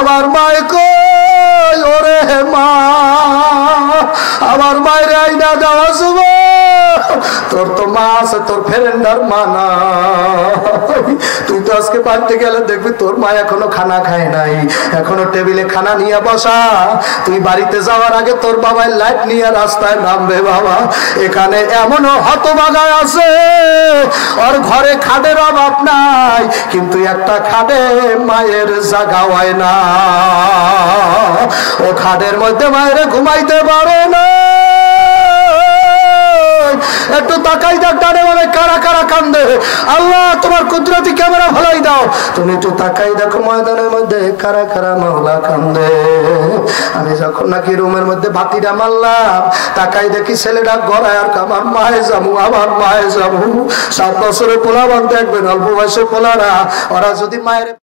আমার মায় কই ওরে মা, আমার মায়ের আইনা দেওয়া শুভ, তোর তো মা আছে, তোর ফ্রেন্ডার মা না। তুই তো আজকে বাড়িতে গেলে দেখবি তোর মা এখনো খানা খায় নাই, এখনো টেবিলে খানা নিয়ে বসা। তুই বাড়িতে যাওয়ার আগে তোর বাবার লাইট নিয়ে রাস্তায় নামবে। বাবা, এখানে এমনও হতভাগায় আছে ওর ঘরে খাটের অভাব নাই, কিন্তু একটা খাটে মায়ের জায়গা হয় না, ও খাটের মধ্যে মায়ের ঘুমাইতে পারে না। একটু তাকাই দেখ ডানে বামে কারা কারা কান্দে। আল্লাহ তোমার কুদরতি ক্যামেরা ভালাই দাও, তুমি একটু তাকাই দেখো ময়দানের মধ্যে কারা কারা মাওলা কান্দে। আমি যখন নাকি রুমের মধ্যে বাতিটা মারলাম, তাকাই দেখি ছেলেটা গড়ায় আর আমার মায়ে যাবো, আমার মায়ে যাবো। 7 বছরের পোলা বান দেখবেন, অল্প বয়সের পোলারা ওরা যদি মায়ের